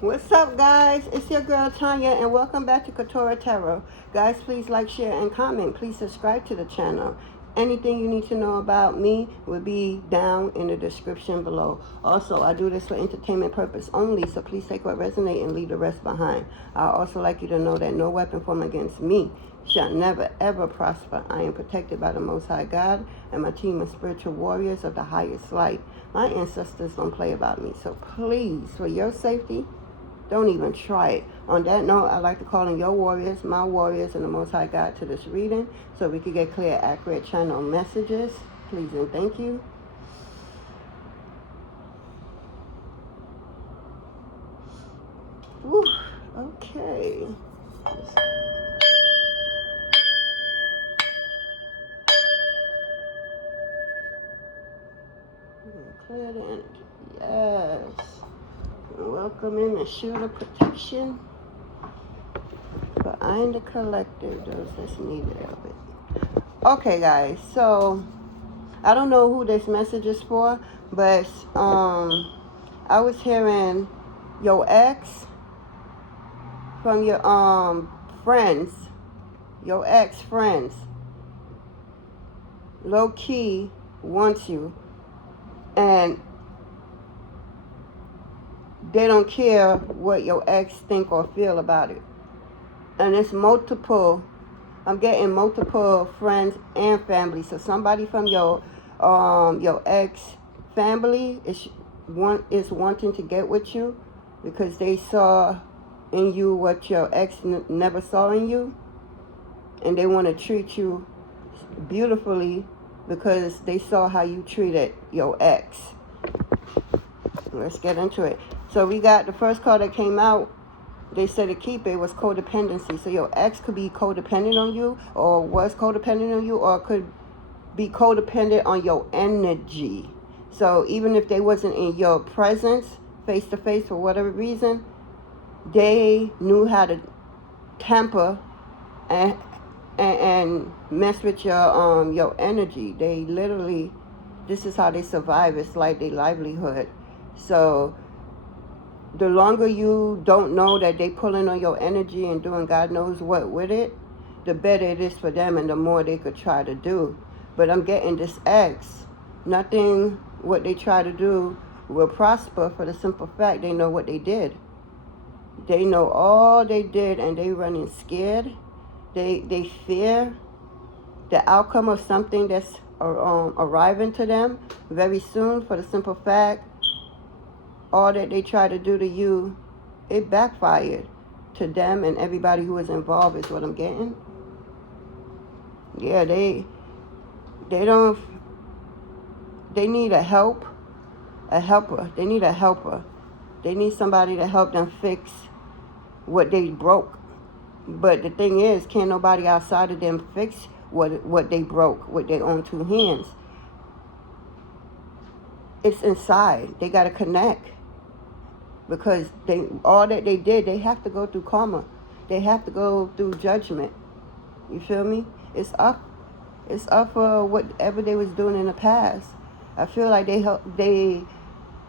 What's up, guys? It's your girl Tanya, and welcome back to Quetrah Tarot. Guys, please like, share, and comment. Please subscribe to the channel. Anything you need to know about me will be down in the description below. Also, I do this for entertainment purpose only, so please take what resonates and leave the rest behind. I also like you to know that no weapon formed against me shall never ever prosper. I am protected by the Most High God and my team of spiritual warriors of the highest light. My ancestors don't play about me, so please, for your safety, don't even try it. On that note, I'd like to call in your warriors, my warriors, and the Most High God to this reading so we could get clear, accurate channel messages. Please and thank you. Whew, okay. Clear the energy. Yes. Welcome in the shield of protection. But I am the collective, those that's needed of it. Okay, guys, so I don't know who this message is for, but I was hearing your ex from your friends, your ex friends, low key wants you, and they don't care what your ex think or feel about it. And it's multiple. I'm getting multiple friends and family. So somebody from your ex family is wanting to get with you because they saw in you what your ex never saw in you, and they want to treat you beautifully because they saw how you treated your ex. Let's get into it. So we got the first card that came out. They said to keep it was codependency. So your ex could be codependent on you, or was codependent on you, or could be codependent on your energy. So even if they wasn't in your presence, face to face, for whatever reason, they knew how to tamper and mess with your energy. They literally, this is how they survive. It's like their livelihood. So the longer you don't know that they pulling on your energy and doing God knows what with it, the better it is for them and the more they could try to do. But I'm getting this ex. Nothing what they try to do will prosper for the simple fact they know what they did. They know all they did and they running scared. They fear the outcome of something that's arriving to them very soon for the simple fact all that they try to do to you, it backfired to them and everybody who was involved is what I'm getting. Yeah, they need a helper. They need a helper. They need somebody to help them fix what they broke. But the thing is, can't nobody outside of them fix what they broke with their own two hands. It's inside. They got to connect. Because all that they did, they have to go through karma. They have to go through judgment. You feel me? It's up for whatever they was doing in the past. I feel like they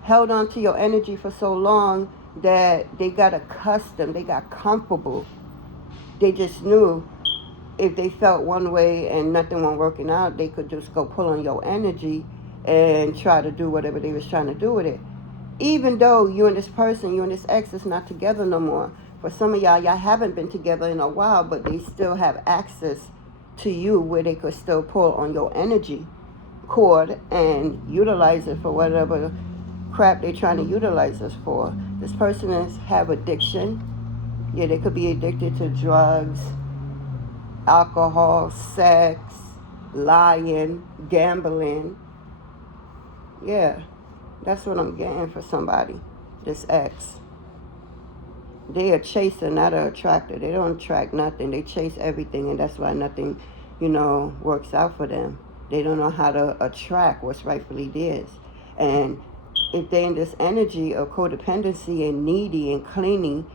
held on to your energy for so long that they got accustomed. They got comfortable. They just knew if they felt one way and nothing wasn't working out, they could just go pull on your energy and try to do whatever they was trying to do with it. Even though you and this ex is not together no more. For some of y'all haven't been together in a while, but they still have access to you where they could still pull on your energy cord and utilize it for whatever crap they're trying to utilize us for. This person have addiction. Yeah, they could be addicted to drugs, alcohol, sex, lying, gambling. Yeah. That's what I'm getting for somebody, this ex. They are chaser, not an attractor. They don't attract nothing. They chase everything, and that's why nothing, works out for them. They don't know how to attract what's rightfully theirs. And if they're in this energy of codependency and needy and clingy,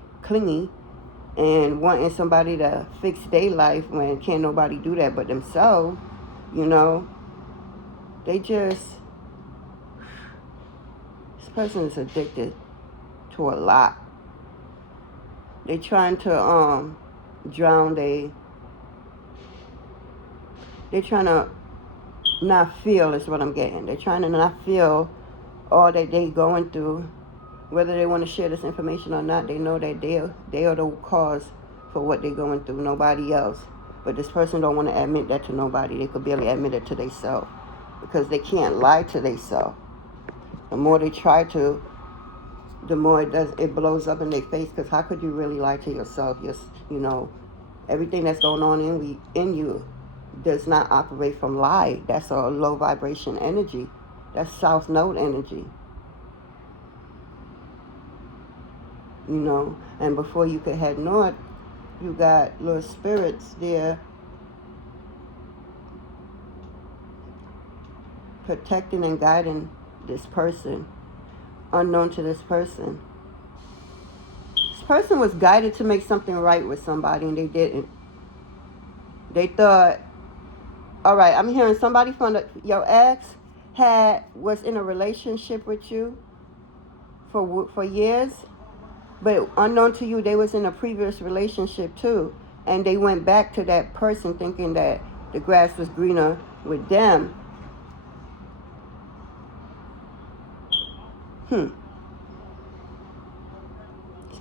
and wanting somebody to fix their life when can't nobody do that but themselves, they just... This person is addicted to a lot. They trying to drown they trying to not feel is what I'm getting. They're trying to not feel all that they going through. Whether they want to share this information or not, they know that they are the cause for what they're going through, nobody else. But this person don't want to admit that to nobody. They could barely admit it to themselves because they can't lie to themselves. The more they try to, the more it blows up in their face. Because how could you really lie to yourself? Everything that's going on in you does not operate from lie. That's a low vibration energy. That's South Node energy. And before you could head north, you got little spirits there protecting and guiding this person, unknown to this person. This person was guided to make something right with somebody, and they didn't. They thought, all right, I'm hearing somebody from your ex was in a relationship with you for years, but unknown to you, they was in a previous relationship too, and they went back to that person thinking that the grass was greener with them. This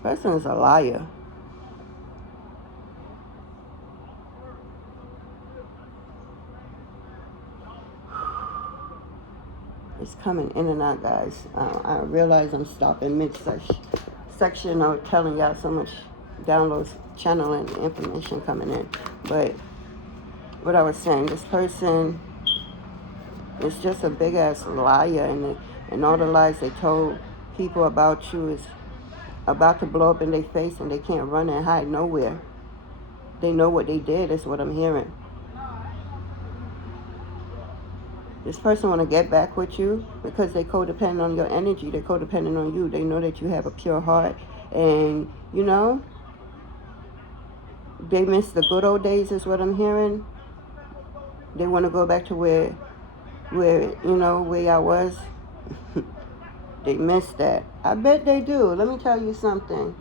person is a liar. It's coming in and out, guys. I realize I'm stopping mid-section of telling y'all so much downloads, channeling information coming in. But what I was saying, this person is just a big-ass liar, and all the lies they told people about you is about to blow up in their face, and they can't run and hide nowhere. They know what they did, is what I'm hearing. This person want to get back with you because they codependent on your energy. They're codependent on you. They know that you have a pure heart. And, they miss the good old days, is what I'm hearing. They want to go back to where y'all was. They miss that. I bet they do. Let me tell you something.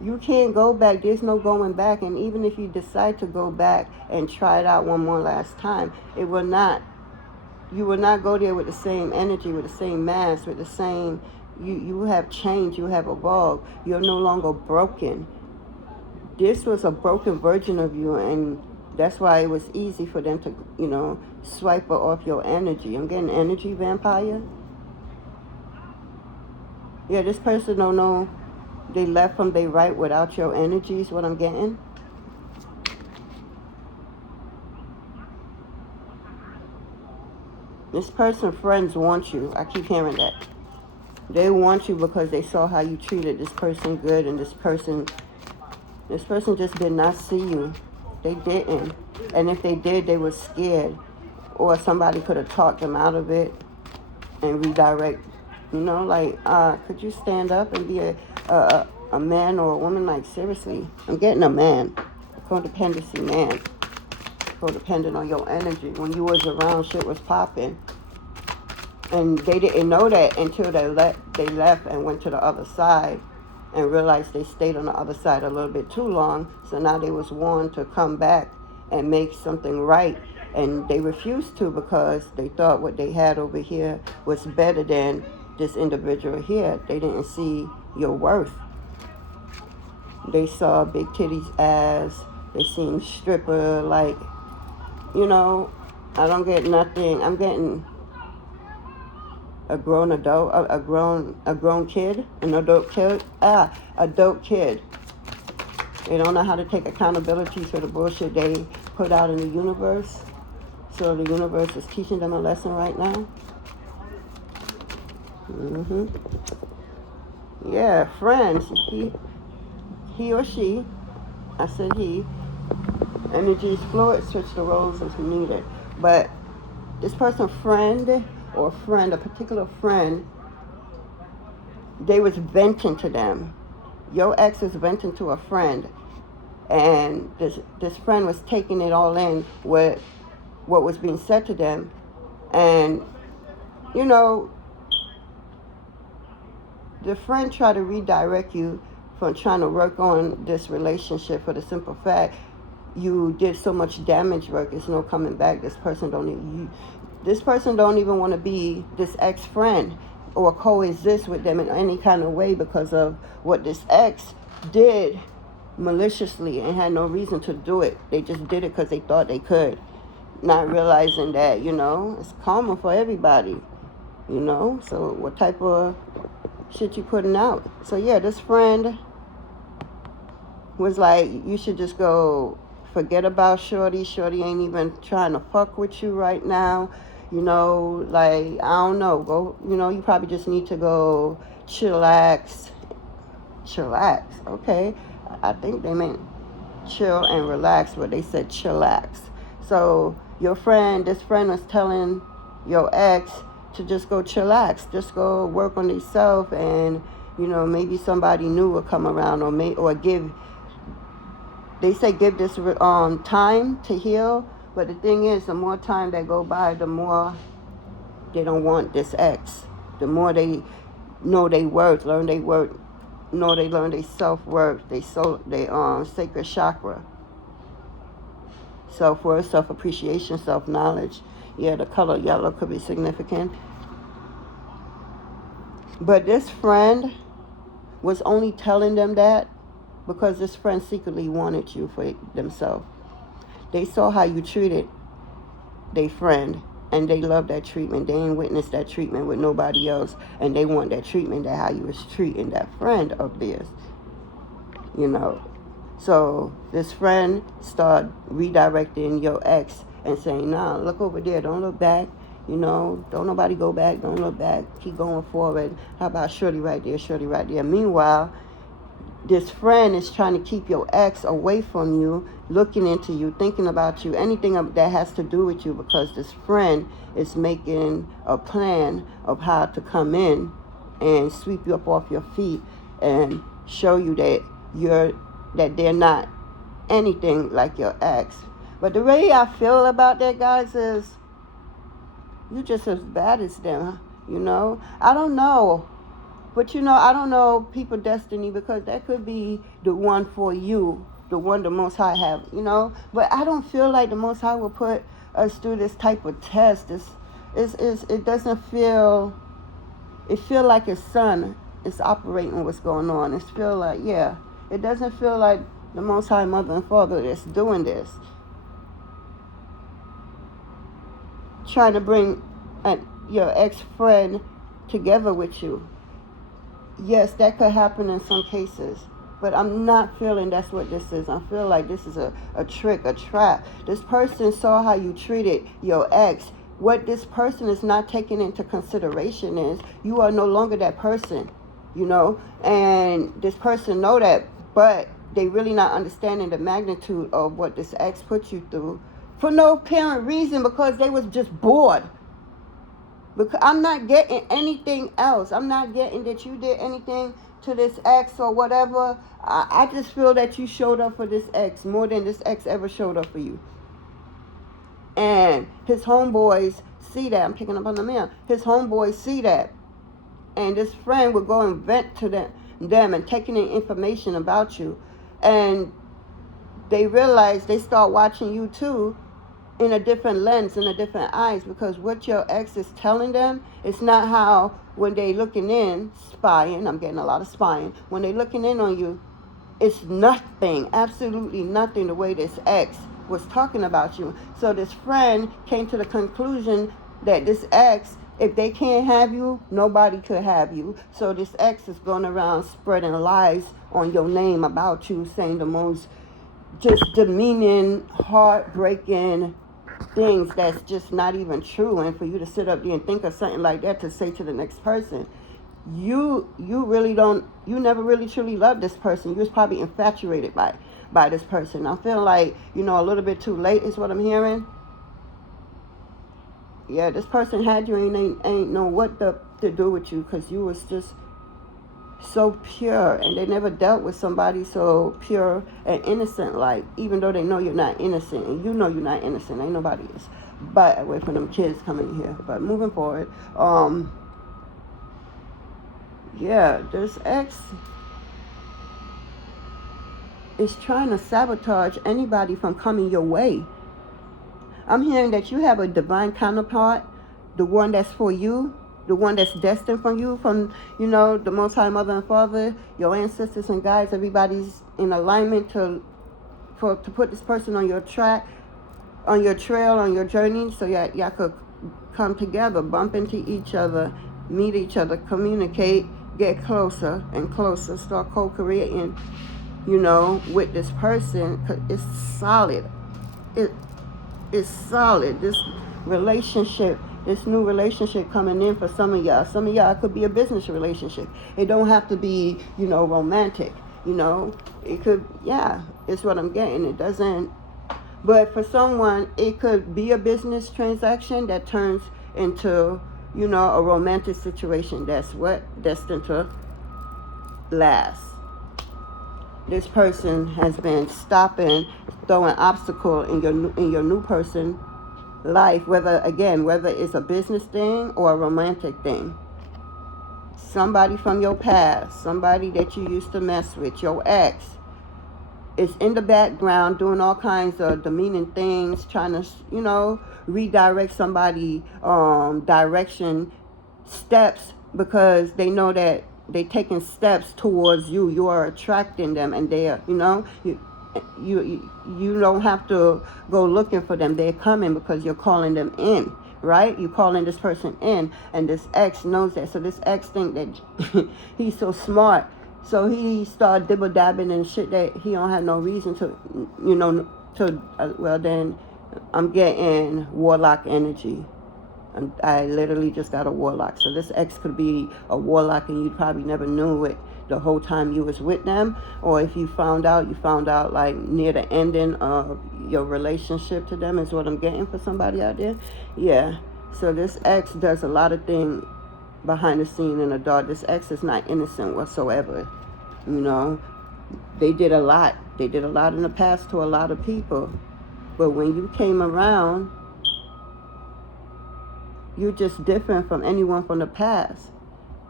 You can't go back. There's no going back. And even if you decide to go back and try it out one more last time, you will not go there with the same energy, with the same mass, with the same, you have changed, you have evolved. You're no longer broken. This was a broken version of you, and that's why it was easy for them to, swipe off your energy. I'm getting energy vampire. Yeah, this person don't know they left from their right without your energy is what I'm getting. This person's friends want you. I keep hearing that. They want you because they saw how you treated this person good, and this person just did not see you. They didn't. And if they did, they were scared. Or somebody could have talked them out of it and redirect. Could you stand up and be a man or a woman? Like, seriously, I'm getting a man. A codependency man. Codependent on your energy. When you was around, shit was popping. And they didn't know that until they left and went to the other side and realized they stayed on the other side a little bit too long. So now they was warned to come back and make something right. And they refused to because they thought what they had over here was better than this individual here. They didn't see your worth. They saw big titties ass. They seen stripper, like, I don't get nothing. I'm getting a grown adult, a grown kid, an adult kid, adult kid. They don't know how to take accountability for the bullshit they put out in the universe. So the universe is teaching them a lesson right now. Yeah, friends. He or she, I said he. Energy is fluid, switch the roles as needed. But this person, a particular friend, they was venting to them. Your ex was venting to a friend, and this friend was taking it all in with what was being said to them. And, the friend tried to redirect you from trying to work on this relationship for the simple fact you did so much damage work. It's no coming back. This person don't even want to be this ex-friend or coexist with them in any kind of way because of what this ex did maliciously and had no reason to do it. They just did it because they thought they could, not realizing that, it's karma for everybody, So what type of shit you putting out? So yeah, this friend was like, you should just go forget about Shorty. Shorty ain't even trying to fuck with you right now. Like, I don't know. Go, you probably just need to go chillax. Chillax, okay. I think they meant chill and relax, but they said chillax. So this friend was telling your ex to just go chillax, just go work on yourself, and maybe somebody new will come around, or give. They say give this time to heal, but the thing is, the more time that go by, the more they don't want this ex. The more they know they worth, learn they worth, they learn their self-worth, they sacred chakra, self-worth, self-appreciation, self-knowledge. Yeah, the color yellow could be significant. But this friend was only telling them that because this friend secretly wanted you for themselves. They saw how you treated their friend, and they loved that treatment. They ain't witnessed that treatment with nobody else, and they want that treatment, that how you was treating that friend of theirs. So this friend started redirecting your ex and saying, nah, look over there, don't look back. Don't nobody go back, don't look back, keep going forward. How about Shorty right there, Shorty right there? Meanwhile, this friend is trying to keep your ex away from you, looking into you, thinking about you, anything that has to do with you, because this friend is making a plan of how to come in and sweep you up off your feet and show you that they're not anything like your ex. But the way I feel about that, guys, is you just as bad as them, I don't know. But I don't know people's destiny, because that could be the one for you, the one the Most High have, But I don't feel like the Most High will put us through this type of test. It doesn't feel, it feel like his son is operating what's going on. It feel like, it doesn't feel like the Most High Mother and Father is doing this. Trying to bring your ex-friend together with you. Yes, that could happen in some cases, but I'm not feeling that's what this is. I feel like this is a trick, a trap. This person saw how you treated your ex. What this person is not taking into consideration is you are no longer that person, and this person know that, but they really not understanding the magnitude of what this ex put you through for no apparent reason, because they was just bored. Because I'm not getting anything else. I'm not getting that you did anything to this ex or whatever. I just feel that you showed up for this ex more than this ex ever showed up for you. And his homeboys see that. I'm picking up on the mail. His homeboys see that. And this friend would go and vent to them and taking in information about you. And they realize they start watching you too, in a different lens, in a different eyes, because what your ex is telling them, it's not how, when they looking in, spying, I'm getting a lot of spying, when they looking in on you, it's nothing, absolutely nothing the way this ex was talking about you. So this friend came to the conclusion that this ex, if they can't have you, nobody could have you. So this ex is going around spreading lies on your name about you, saying the most just demeaning, heartbreaking things that's just not even true. And for you to sit up there and think of something like that to say to the next person, you really don't, you never really truly loved this person. You was probably infatuated by this person. I feel like, a little bit too late is what I'm hearing. Yeah, this person had you and ain't know what to do with you, because you was just so pure, and they never dealt with somebody so pure and innocent, like, even though they know you're not innocent, and you know you're not innocent, ain't nobody is, but away from them kids coming here. But moving forward, this ex, is trying to sabotage anybody from coming your way. I'm hearing that you have a divine counterpart, the one that's for you, the one that's destined for you, from, the Most High Mother and Father, your ancestors and guides. Everybody's in alignment to put this person on your track, on your trail, on your journey, so y'all could come together, bump into each other, meet each other, communicate, get closer and closer, start co-creating, with this person. 'Cause it's solid. It's solid. This relationship, this new relationship coming in for some of y'all. Some of y'all could be a business relationship. It don't have to be, romantic. It could, it's what I'm getting. It doesn't. But for someone, it could be a business transaction that turns into, a romantic situation. That's what destined to last. This person has been throwing obstacle in your new person life, whether it's a business thing or a romantic thing. Somebody from your past, somebody that you used to mess with, your ex, is in the background doing all kinds of demeaning things, trying to, redirect somebody direction steps, because they know that they taking steps towards you. You are attracting them, and they are, you don't have to go looking for them. They're coming because you're calling them in, right? You're calling this person in, and this ex knows that. So this ex think that he's so smart, so he start dibble dabbing and shit that he don't have no reason to, well, then I'm getting warlock energy. I literally just got a warlock. So this ex could be a warlock, and you probably never knew it the whole time you was with them. Or if you found out like near the ending of your relationship to them, is what I'm getting for somebody out there. Yeah. So this ex does a lot of things behind the scene in the dark. This ex is not innocent whatsoever. They did a lot. They did a lot in the past to a lot of people. But when you came around, you're just different from anyone from the past,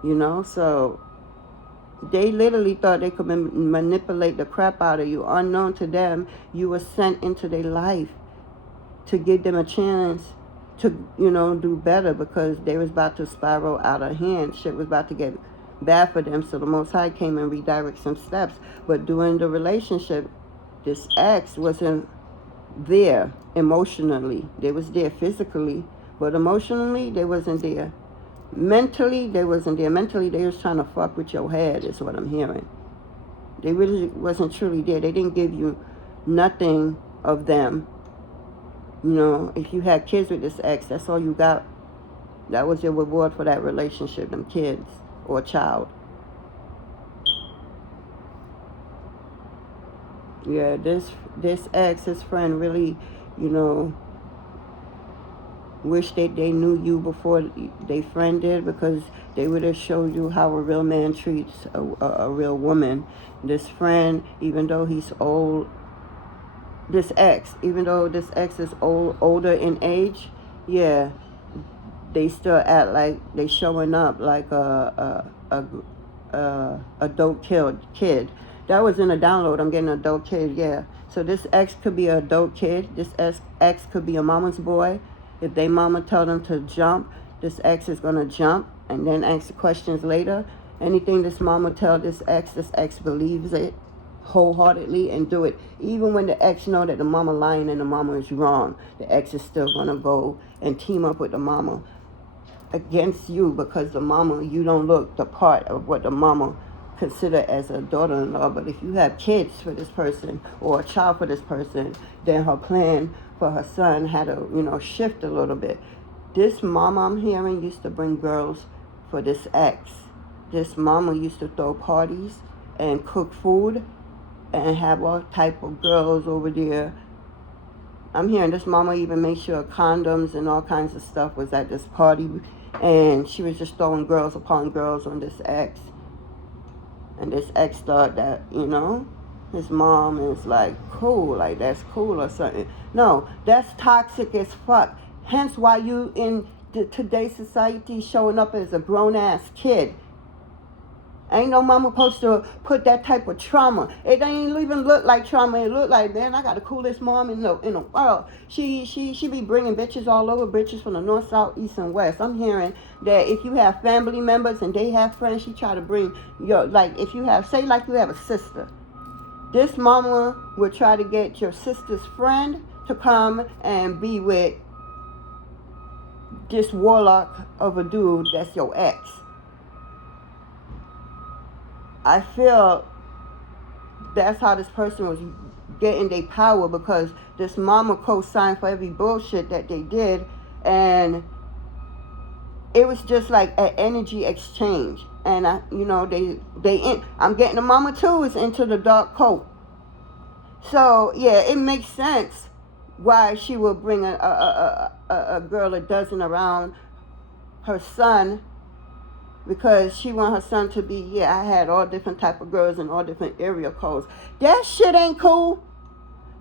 so they literally thought they could manipulate the crap out of you. Unknown to them, you were sent into their life to give them a chance to, do better, because they was about to spiral out of hand. Shit was about to get bad for them, so the Most High came and redirected some steps. But during the relationship, this ex wasn't there emotionally. They was there physically, but emotionally, they wasn't there. Mentally, they wasn't there. Mentally, they was trying to fuck with your head, is what I'm hearing. They really wasn't truly there. They didn't give you nothing of them. If you had kids with this ex, that's all you got. That was your reward for that relationship, them kids or a child. Yeah, this ex, his friend, really, wish that they knew you before they friend did, because they would have showed you how a real man treats a real woman. This friend, even though he's old, even though this ex is older in age, yeah, they still act like they showing up like a adult kid. That was in a download. I'm getting an adult kid, yeah. So this ex could be an adult kid. This ex could be a mama's boy. If they mama tell them to jump, this ex is going to jump and then ask the questions later. Anything this mama tell this ex believes it wholeheartedly and do it. Even when the ex know that the mama lying and the mama is wrong, the ex is still going to go and team up with the mama against you, because the mama, you don't look the part of what the mama consider as a daughter-in-law. But if you have kids for this person or a child for this person, then her plan for her son had to, shift a little bit. This mama I'm hearing used to bring girls for this ex. This mama used to throw parties and cook food and have all type of girls over there. I'm hearing this mama even made sure condoms and all kinds of stuff was at this party, and she was just throwing girls upon girls on this ex. And this ex thought that, his mom is like cool, like that's cool or something. No, that's toxic as fuck. Hence why you in today's society showing up as a grown-ass kid Ain't no mama supposed to put that type of trauma. It ain't even look like trauma. It look like, man, I got the coolest mom in the world. She be bringing bitches all over, bitches from the north, south, east, and west. I'm hearing that if you have family members and they have friends, she try to bring your, like, if you have, say like you have a sister. This mama will try to get your sister's friend to come and be with this warlock of a dude that's your ex. I feel that's how this person was getting their power, because this mama co-signed for every bullshit that they did, and it was just like an energy exchange. And I'm getting the mama too is into the dark coat. So yeah, it makes sense why she will bring a girl a dozen around her son, because she want her son to be, I had all different type of girls in all different area codes. That shit ain't cool.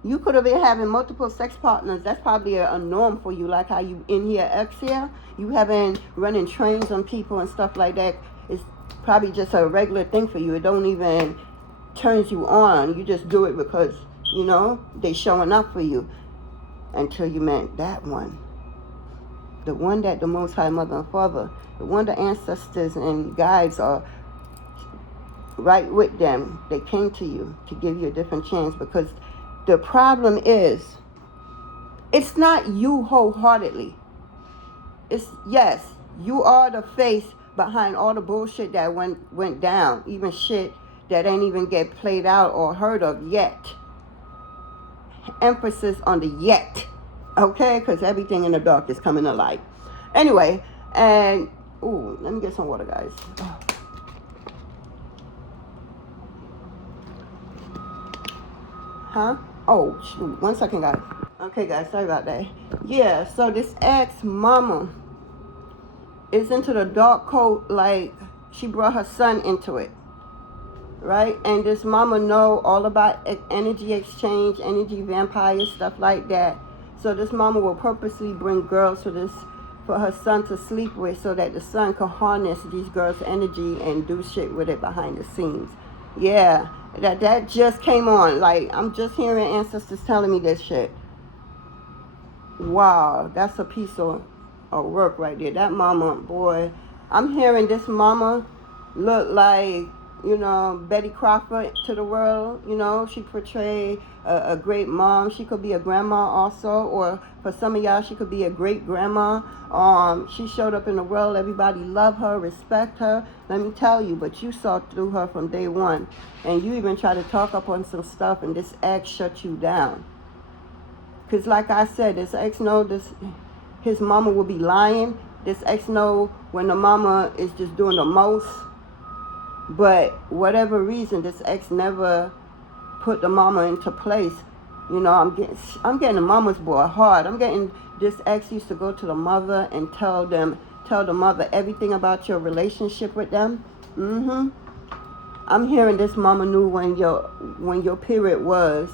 You could have been having multiple sex partners. That's probably a norm for you, like how you in here, ex here. You having running trains on people and stuff like that. It's probably just a regular thing for you. It don't even turns you on. You just do it because, they showing up for you. Until you met that one. The one that the Most High Mother and Father, the one the ancestors and guides are right with them. They came to you to give you a different chance, because the problem is, it's not you wholeheartedly. It's, yes, you are the face behind all the bullshit that went down, even shit that ain't even get played out or heard of yet. Emphasis on the yet, okay? Because everything in the dark is coming to light. Anyway, and, ooh, let me get some water, guys. Huh? Oh, shoot. 1 second, guys. Okay, guys, sorry about that. Yeah, so this ex-mama is into the dark code, like she brought her son into it. Right? And this mama know all about energy exchange, energy vampires, stuff like that. So this mama will purposely bring girls for her son to sleep with, so that the son can harness these girls' energy and do shit with it behind the scenes. Yeah, that just came on. Like, I'm just hearing ancestors telling me this shit. Wow, that's a piece of work right there. That mama, boy, I'm hearing this mama look like, Betty Crawford to the world. She portrayed a great mom. She could be a grandma also, or for some of y'all, she could be a great grandma. She showed up in the world. Everybody love her, respect her. Let me tell you, but you saw through her from day one, and you even tried to talk up on some stuff, and this ex shut you down. Because like I said, this ex know his mama will be lying. This ex know when the mama is just doing the most. But whatever reason, this ex never put the mama into place. I'm getting the mama's boy hard. I'm getting this ex used to go to the mother and tell the mother everything about your relationship with them. I'm hearing this mama knew when your period was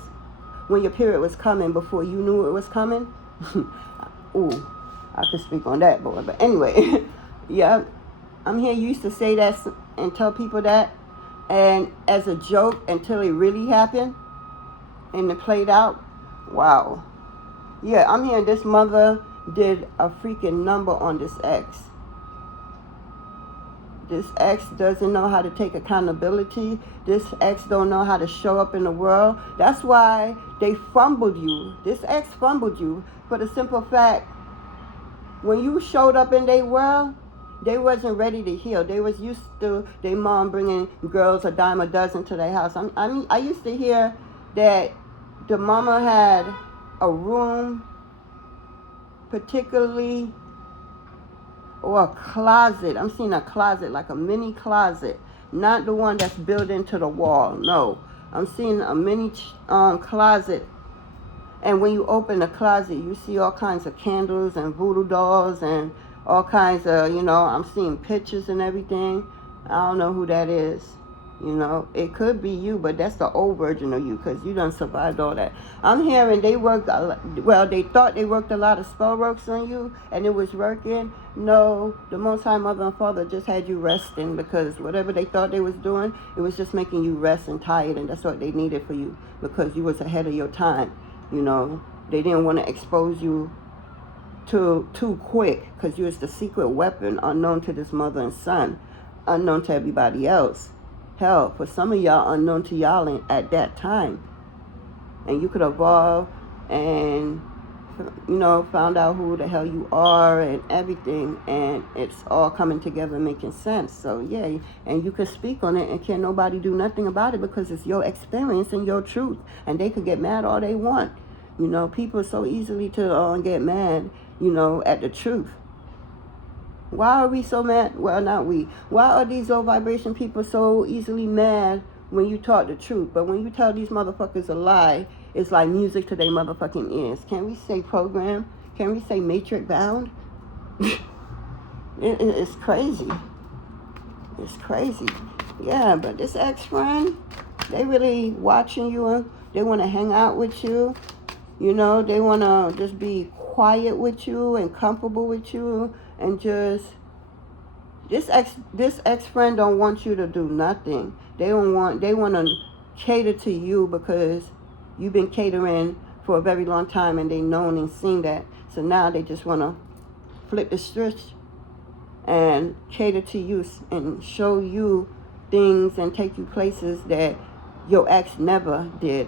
coming before you knew it was coming. Ooh, I could speak on that, boy. But anyway, yeah. I'm here, you used to say that and tell people that, and as a joke until it really happened and it played out. Wow. Yeah, I'm hearing this mother did a freaking number on this ex. This ex doesn't know how to take accountability. This ex don't know how to show up in the world. That's why they fumbled you. This ex fumbled you for the simple fact, when you showed up in their world, they wasn't ready to heal. They was used to their mom bringing girls a dime a dozen to their house. I used to hear that the mama had a room, particularly, or a closet. I'm seeing a closet, like a mini closet. Not the one that's built into the wall. No. I'm seeing a mini closet. And when you open the closet, you see all kinds of candles and voodoo dolls and all kinds of, I'm seeing pictures and everything. I don't know who that is. You know, it could be you, but that's the old version of you because you done survived all that. I'm hearing they worked, well, they thought they worked a lot of spell works on you and it was working. No, the Most High Mother and Father just had you resting because whatever they thought they was doing, it was just making you rest and tired, and that's what they needed for you because you was ahead of your time. You know, they didn't want to expose you too quick because you was the secret weapon unknown to this mother and son, unknown to everybody else. Hell, for some of y'all, unknown to y'all at that time. And you could evolve and, you know, found out who the hell you are and everything. And it's all coming together and making sense. So, yeah, and you could speak on it and can't nobody do nothing about it because it's your experience and your truth. And they could get mad all they want. You know, people are so easily to get mad, you know, at the truth. Why are we so mad? Well, not we. Why are these low vibration people so easily mad when you talk the truth? But when you tell these motherfuckers a lie, it's like music to their motherfucking ears. Can we say program? Can we say matrix bound? It's crazy. It's crazy. Yeah, but this ex-friend, they really watching you. They want to hang out with you. You know, they want to just be quiet with you and comfortable with you. And just, this ex-friend don't want you to do nothing. They want to cater to you because you've been catering for a very long time and they known and seen that. So now they just want to flip the switch and cater to you and show you things and take you places that your ex never did.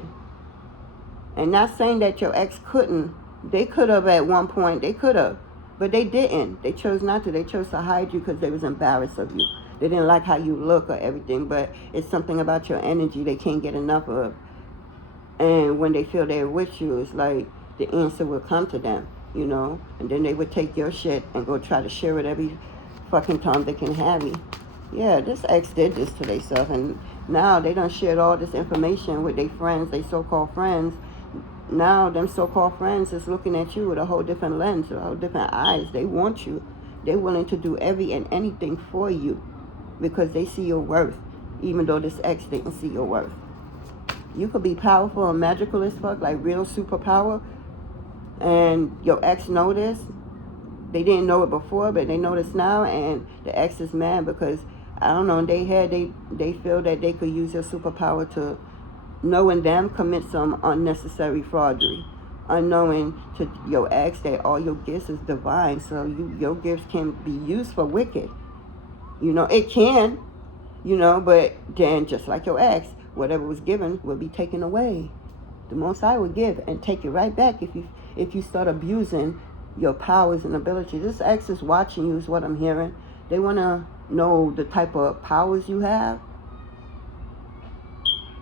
And not saying that your ex couldn't. They could have at one point. They could have. But they didn't. They chose not to. They chose to hide you because they was embarrassed of you. They didn't like how you look or everything. But it's something about your energy they can't get enough of. And when they feel they're with you, it's like the answer will come to them, you know. And then they would take your shit and go try to share it every fucking time they can have you. Yeah, this ex did this to themselves. And now they done shared all this information with their friends, their so-called friends. Now them so-called friends is looking at you with a whole different lens, with a whole different eyes. They want you. They're willing to do every and anything for you because they see your worth, even though this ex didn't see your worth. You could be powerful and magical as fuck, like real superpower, and your ex know this. They didn't know it before, but they know this now, and the ex is mad because, I don't know, in their head, they feel that they could use your superpower to, knowing them, commit some unnecessary fraudery. Unknowing to your ex that all your gifts is divine, so your gifts can be used for wicked. You know, it can, you know, but then just like your ex, whatever was given will be taken away. The Most High will give and take it right back if you start abusing your powers and abilities. This ex is watching you is what I'm hearing. They want to know the type of powers you have.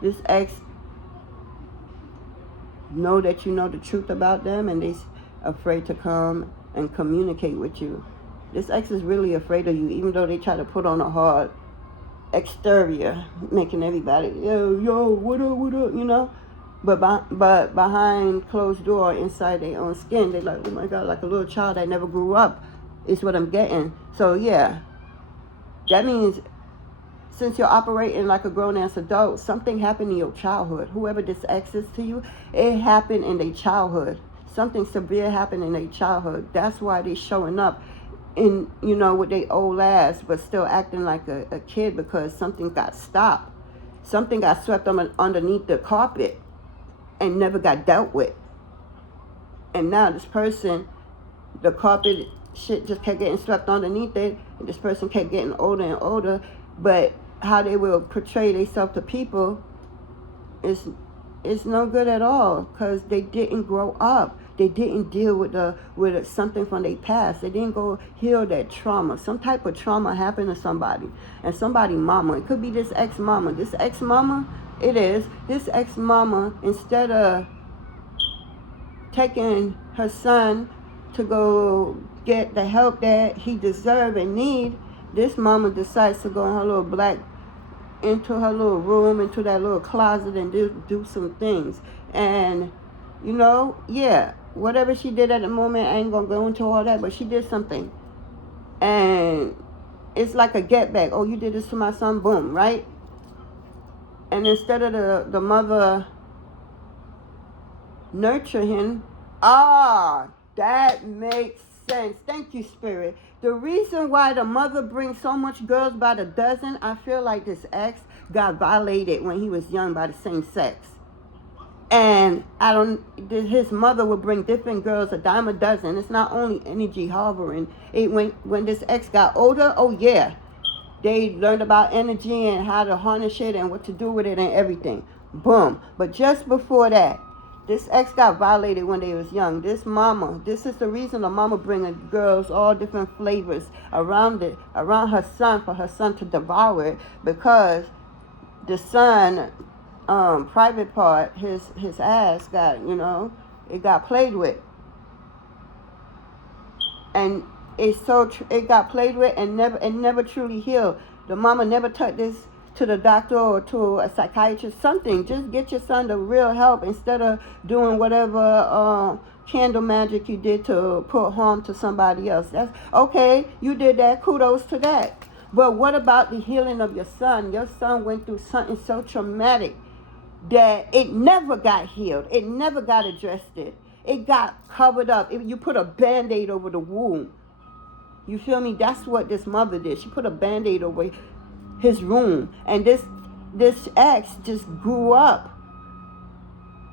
This ex know that you know the truth about them and they're afraid to come and communicate with you. This ex is really afraid of you, even though they try to put on a hard exterior, making everybody, yo, what up, you know? But behind closed door, inside their own skin, they're like, oh my God, like a little child that never grew up, is what I'm getting. So yeah, that means since you're operating like a grown-ass adult, something happened in your childhood. Whoever this ex is to you, it happened in their childhood. Something severe happened in their childhood. That's why they're showing up in, you know, with their old ass, but still acting like a kid because something got stopped. Something got swept underneath the carpet and never got dealt with. And now this person, the carpet shit just kept getting swept underneath it, and this person kept getting older and older, but how they will portray themselves to people is no good at all because they didn't grow up. They didn't deal with something from their past. They didn't go heal that trauma. Some type of trauma happened to somebody. And somebody mama. It could be this ex-mama. This ex-mama, it is. This ex-mama, instead of taking her son to go get the help that he deserve and need, this mama decides to go in her little into her little room, into that little closet and do some things. And, you know, yeah, whatever she did at the moment, I ain't going to go into all that, but she did something. And it's like a get back. Oh, you did this to my son, boom, right? And instead of the mother nurture him, that makes sense. Thank you, Spirit. The reason why the mother brings so much girls by the dozen, I feel like this ex got violated when he was young by the same sex. And his mother would bring different girls, a dime a dozen. It's not only energy hovering. When this ex got older, oh yeah, they learned about energy and how to harness it and what to do with it and everything. Boom. But just before that, this ex got violated when they was young. This is the reason the mama bringing girls all different flavors around her son, for her son to devour it, because the son, private part, his ass got, it got played with. And it got played with and never truly healed. The mama never took this to the doctor or to a psychiatrist, something. Just get your son the real help instead of doing whatever candle magic you did to put harm to somebody else. That's okay. You did that. Kudos to that. But what about the healing of your son? Your son went through something so traumatic that it never got healed. It never got addressed. It got covered up. You put a Band-Aid over the wound. You feel me? That's what this mother did. She put a Band-Aid over his wound. And this ex just grew up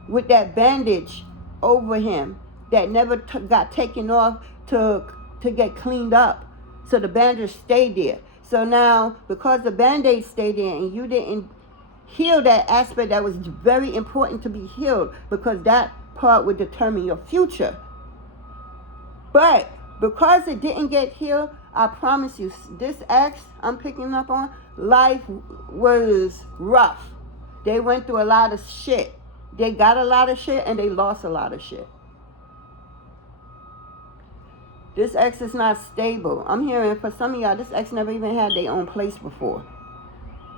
with that bandage over him that never got taken off to get cleaned up. So the bandage stayed there. So now, because the Band-Aid stayed there and you didn't heal that aspect that was very important to be healed, because that part would determine your future. But because it didn't get healed, I promise you, this ex I'm picking up on, life was rough. They went through a lot of shit. They got a lot of shit and they lost a lot of shit. This ex is not stable. I'm hearing for some of y'all, this ex never even had their own place before.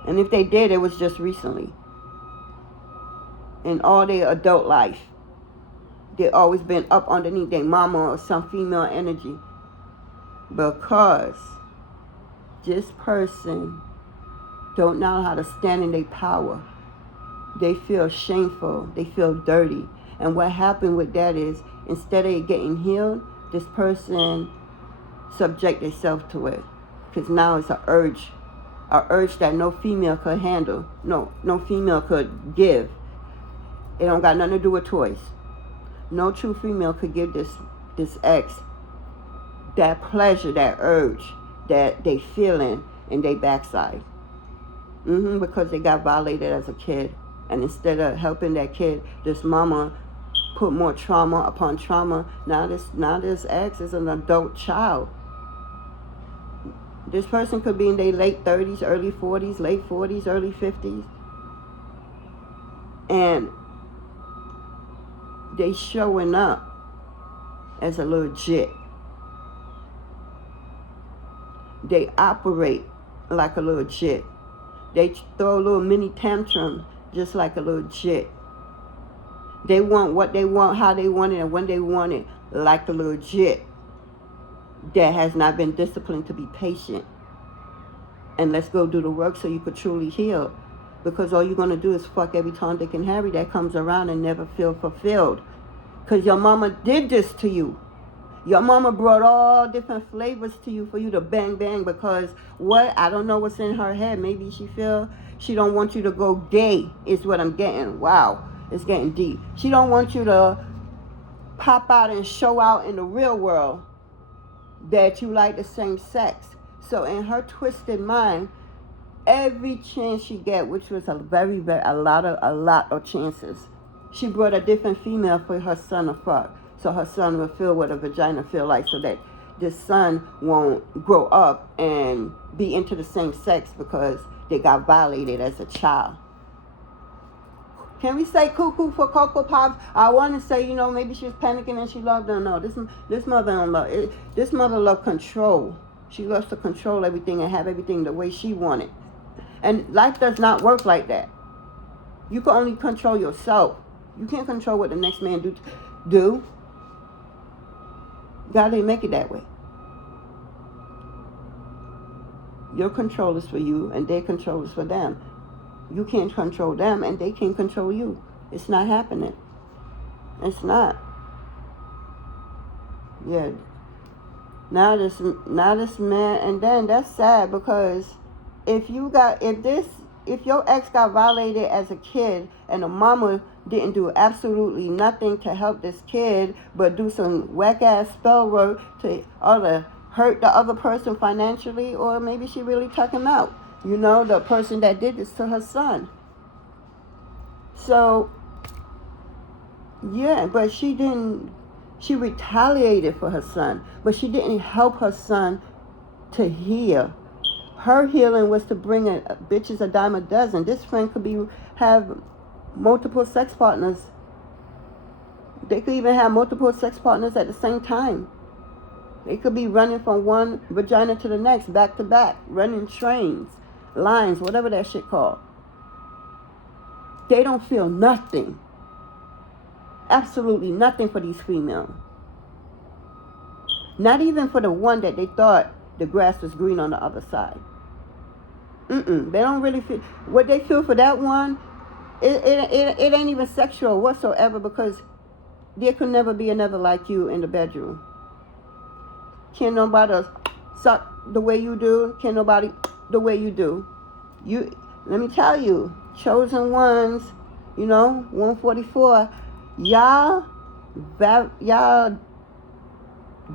And if they did, it was just recently. In all their adult life. They always been up underneath their mama or some female energy. Because this person don't know how to stand in their power. They feel shameful. They feel dirty. And what happened with that is, instead of it getting healed, this person subject themselves to it. Because now it's an urge that no female could handle. No female could give. It don't got nothing to do with toys. No true female could give this ex that pleasure, that urge that they feeling in their backside. Because they got violated as a kid. And instead of helping that kid, this mama put more trauma upon trauma. Now this ex is an adult child. This person could be in their late 30s, early 40s, late 40s, early 50s. And they showing up as a little jit. They operate like a little jit. They throw a little mini tantrum just like a little jit. They want what they want, how they want it, and when they want it, like a little jit that has not been disciplined to be patient. And let's go do the work so you could truly heal. Because all you're going to do is fuck every Tom, Dick, and Harry that comes around and never feel fulfilled. Because your mama did this to you. Your mama brought all different flavors to you for you to bang bang. Because what? I don't know what's in her head. Maybe she feel she don't want you to go gay is what I'm getting. Wow. It's getting deep. She don't want you to pop out and show out in the real world that you like the same sex. So in her twisted mind, every chance she get, which was a lot of chances, she brought a different female for her son to fuck. So her son will feel what a vagina feel like, so that this son won't grow up and be into the same sex because they got violated as a child. Can we say cuckoo for Cocoa Pops? I want to say, maybe she was panicking and she loved them. No, this mother don't love it. This mother loves control. She loves to control everything and have everything the way she wanted. And life does not work like that. You can only control yourself. You can't control what the next man do. God didn't make it that way. Your control is for you and their control is for them. You can't control them, and they can't control you. It's not happening. It's not. Yeah. Now this man, and then that's sad, because if your ex got violated as a kid, and the mama didn't do absolutely nothing to help this kid, but do some whack ass spell work to either hurt the other person financially, or maybe she really took him out. You know, the person that did this to her son. So yeah, but she retaliated for her son, but she didn't help her son to heal. Her healing was to bring bitches a dime a dozen. This friend could have multiple sex partners. They could even have multiple sex partners at the same time. They could be running from one vagina to the next, back to back, running trains, lines, whatever that shit called. They don't feel nothing. Absolutely nothing for these females. Not even for the one that they thought the grass was green on the other side. They don't really feel what they feel for that one. It ain't even sexual whatsoever, because there could never be another like you in the bedroom. Can't nobody suck the way you do. Can't nobody the way you do. Let me tell you, chosen ones, 144. Y'all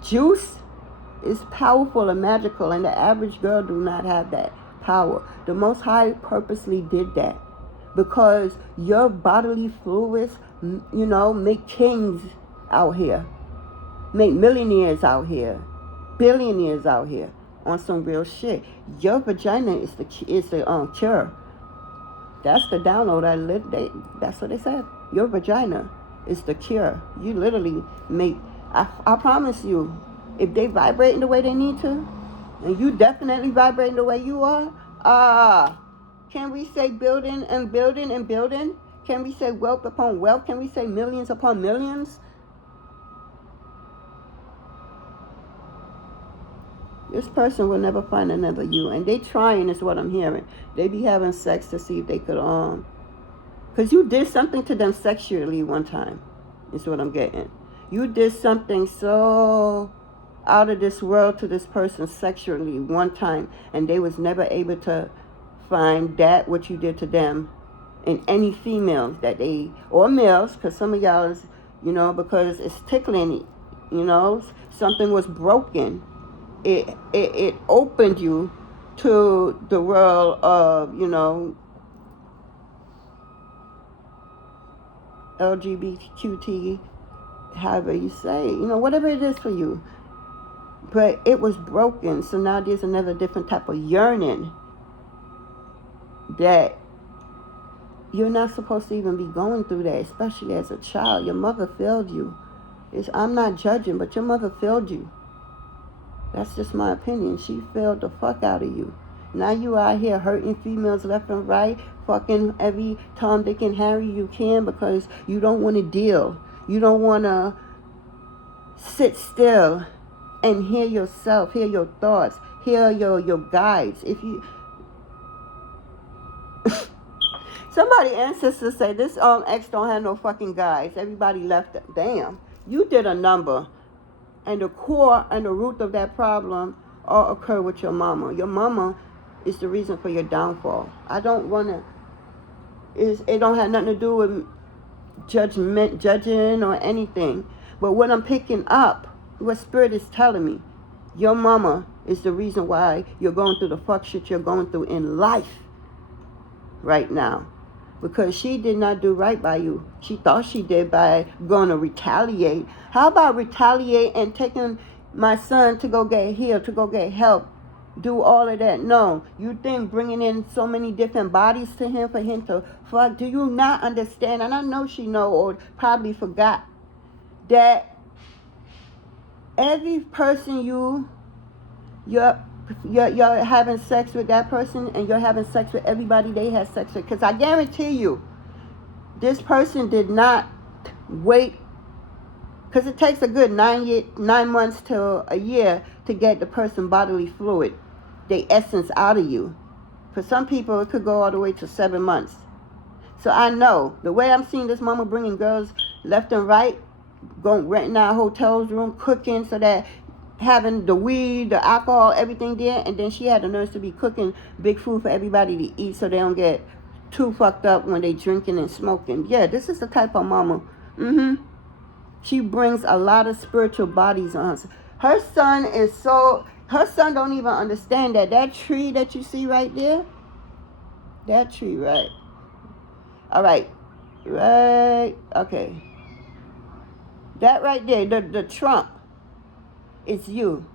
juice is powerful and magical, and the average girl do not have that power. The Most High purposely did that, because your bodily fluids, make kings out here, make millionaires out here, billionaires out here on some real shit. Your vagina is the cure. That's the download. That's what they said. Your vagina is the cure. You literally make. I promise you, if they vibrating the way they need to, and you definitely vibrating the way you are, can we say building and building and building? Can we say wealth upon wealth? Can we say millions upon millions? This person will never find another you. And they trying, is what I'm hearing. They be having sex to see if they could, because you did something to them sexually one time, is what I'm getting. You did something so out of this world to this person sexually one time, and they was never able to find that what you did to them in any females or males, because some of y'all is, because it's tickling, something was broken. It opened you to the world of, LGBTQT, however you say, whatever it is for you. But it was broken, so now there's another different type of yearning that you're not supposed to even be going through that, especially as a child. Your mother failed you. I'm not judging, but your mother failed you. That's just my opinion. She failed the fuck out of you. Now you out here hurting females left and right, fucking every Tom, Dick, and Harry you can, because you don't want to deal. You don't want to sit still and hear yourself, hear your thoughts, hear your guides. If you... Somebody ancestors say this ex don't have no fucking guides. Everybody left them. Damn. You did a number. And the core and the root of that problem all occur with your mama. Your mama is the reason for your downfall. It don't have nothing to do with judging or anything. But what I'm picking up, what Spirit is telling me, your mama is the reason why you're going through the fuck shit you're going through in life right now. Because she did not do right by you. She thought she did by going to retaliate. How about retaliate and taking my son to go get healed, to go get help, do all of that? No. You think bringing in so many different bodies to him for him to fuck? Do you not understand? And I know she know, or probably forgot, that every person you're having sex with that person, and you're having sex with everybody they had sex with. Because I guarantee you, this person did not wait, because it takes a good 9 months to a year to get the person bodily fluid, the essence out of you. For some people, it could go all the way to 7 months. So I know the way I'm seeing this mama bringing girls left and right, going renting out hotels room, cooking, so that having the weed, the alcohol, everything there, and then she had the nurse to be cooking big food for everybody to eat so they don't get too fucked up when they drinking and smoking. Yeah, this is the type of mama. She brings a lot of spiritual bodies on her. Her son don't even understand that tree that you see right there, that tree, right? All right, okay. That right there, the trunk, is you.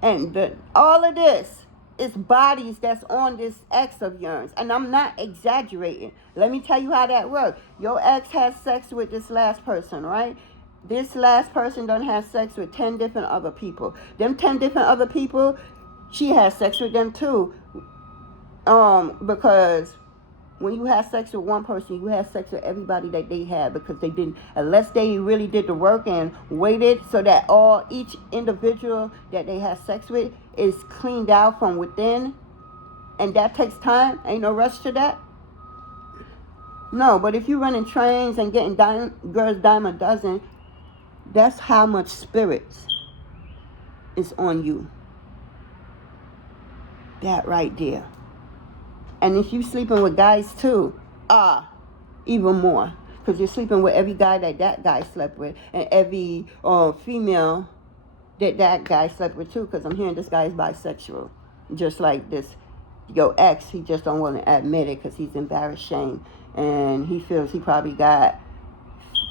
And all of this is bodies that's on this ex of yours. And I'm not exaggerating. Let me tell you how that works. Your ex has sex with this last person, right? This last person done have sex with 10 different other people. Them 10 different other people, she has sex with them too. Because when you have sex with one person, you have sex with everybody that they had, because they didn't, unless they really did the work and waited so that each individual that they have sex with is cleaned out from within, and that takes time. Ain't no rush to that. No, but if you're running trains and getting girls dime a dozen, that's how much spirit is on you. That right there. And if you sleeping with guys too, even more. Because you're sleeping with every guy that guy slept with. And every female that guy slept with too. Because I'm hearing this guy is bisexual. Just like this, your ex, he just don't want to admit it because he's embarrassed, shame. And he feels he probably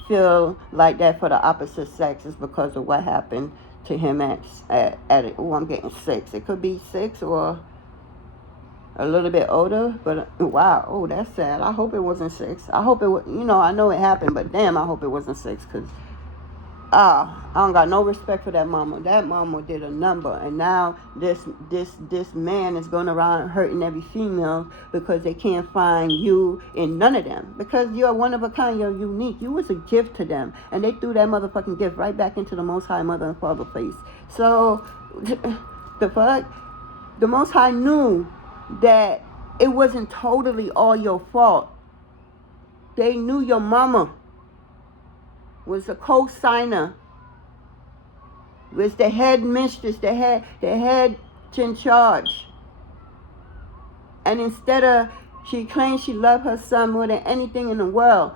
feel like that for the opposite sex is because of what happened to him at it. Oh, I'm getting 6. It could be 6 or a little bit older, but wow, oh, that's sad. I hope it wasn't 6. I hope it was, I know it happened, but damn, I hope it wasn't 6, because I don't got no respect for that mama. That mama did a number, and now this man is going around hurting every female because they can't find you in none of them, because you're one of a kind, you're unique. You was a gift to them, and they threw that motherfucking gift right back into the Most High Mother and Father face. So the fuck, the Most High knew that it wasn't totally all your fault. They knew your mama was a co-signer, was the head mistress, the head in charge. And instead of, she claimed she loved her son more than anything in the world.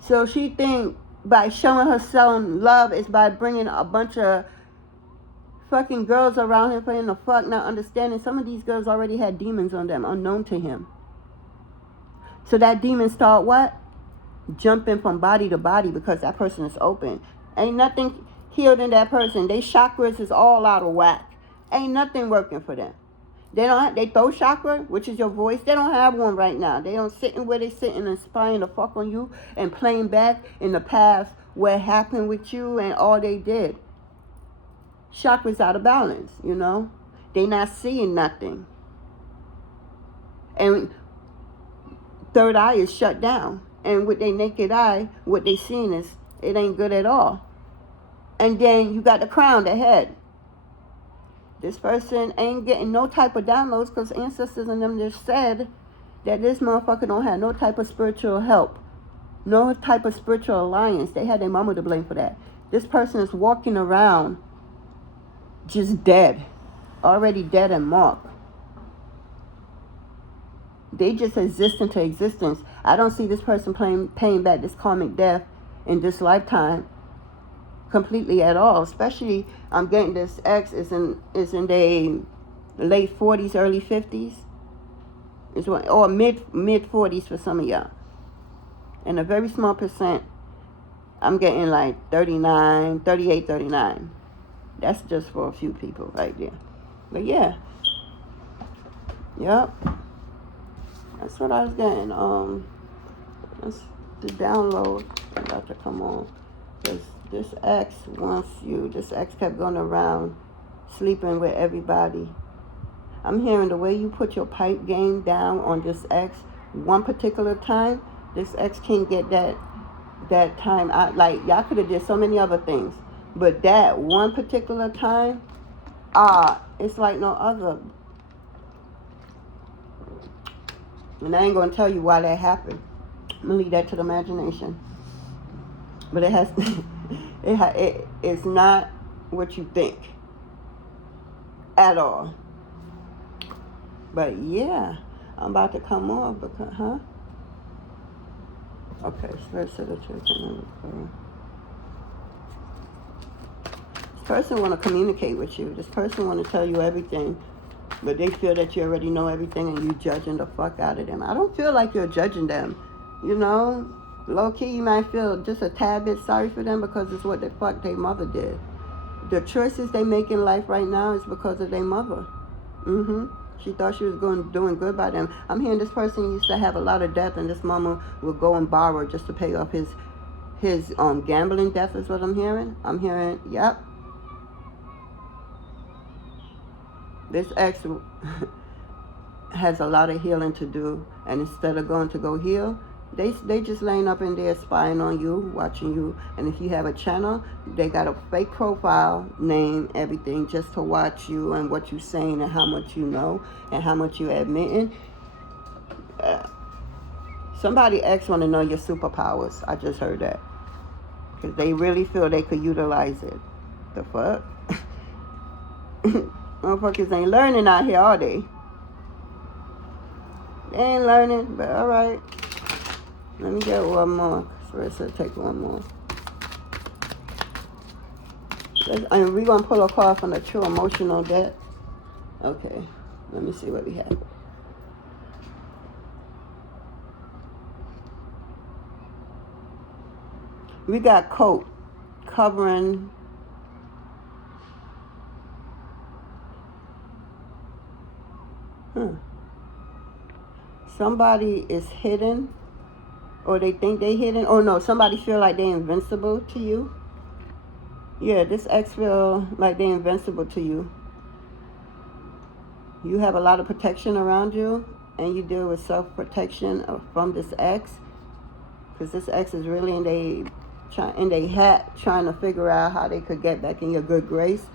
So she think by showing her son love is by bringing a bunch of fucking girls around him for him to fuck, not understanding some of these girls already had demons on them, unknown to him. So that demon start what? Jumping from body to body because that person is open. Ain't nothing healed in that person. They chakras is all out of whack. Ain't nothing working for them. They throw chakra, which is your voice. They don't have one right now. They don't sitting where they sitting and spying the fuck on you and playing back in the past what happened with you and all they did. Chakras out of balance, They not seeing nothing. And third eye is shut down. And with their naked eye, what they seeing is, it ain't good at all. And then you got the crown, the head. This person ain't getting no type of downloads because ancestors and them just said that this motherfucker don't have no type of spiritual help. No type of spiritual alliance. They had their mama to blame for that. This person is walking around just dead. Already dead and marked. They just exist into existence. I don't see this person paying back this karmic debt in this lifetime completely at all. Especially, I'm getting this ex is in their late 40s, early 50s. Or mid 40s for some of y'all. And a very small percent, I'm getting like 39, 38, 39. That's just for a few people right there. But yeah. Yep. That's what I was getting. That's the download about to come on. Because this ex wants you. This ex kept going around sleeping with everybody. I'm hearing the way you put your pipe game down on this ex one particular time, this ex can't get that time out. Like, y'all could have did so many other things. But that one particular time, it's like no other. And I ain't going to tell you why that happened. I'm going to leave that to the imagination. But it has, it's not what you think at all. But yeah, I'm about to come off because, huh? Okay, first of the church. This person want to communicate with you. This person want to tell you everything, but they feel that you already know everything and you judging the fuck out of them. I don't feel like you're judging them, you know? Low-key, you might feel just a tad bit sorry for them because it's what the fuck their mother did. The choices they make in life right now is because of their mother. She thought she was doing good by them. I'm hearing this person used to have a lot of debt, and this mama would go and borrow just to pay off his gambling debt is what I'm hearing. I'm hearing, yep. This ex has a lot of healing to do, and instead of going to go heal, they just laying up in there spying on you, watching you. And if you have a channel, they got a fake profile, name, everything, just to watch you and what you're saying and how much you know and how much you're admitting. Somebody ex want to know your superpowers. I just heard that. Because they really feel they could utilize it. The fuck? Motherfuckers ain't learning out here, are they? They ain't learning, but alright. Let me get one more. So I said take one more. And we're going to pull a card from the true emotional debt. Okay. Let me see what we have. We got coat. Covering. Somebody is hidden. Or they think they hidden. Oh no, somebody feel like they invincible to you. Yeah, this ex feel like they invincible to you. You have a lot of protection around you, and you deal with self-protection from this ex. Because this ex is really in their hat trying to figure out how they could get back in your good grace.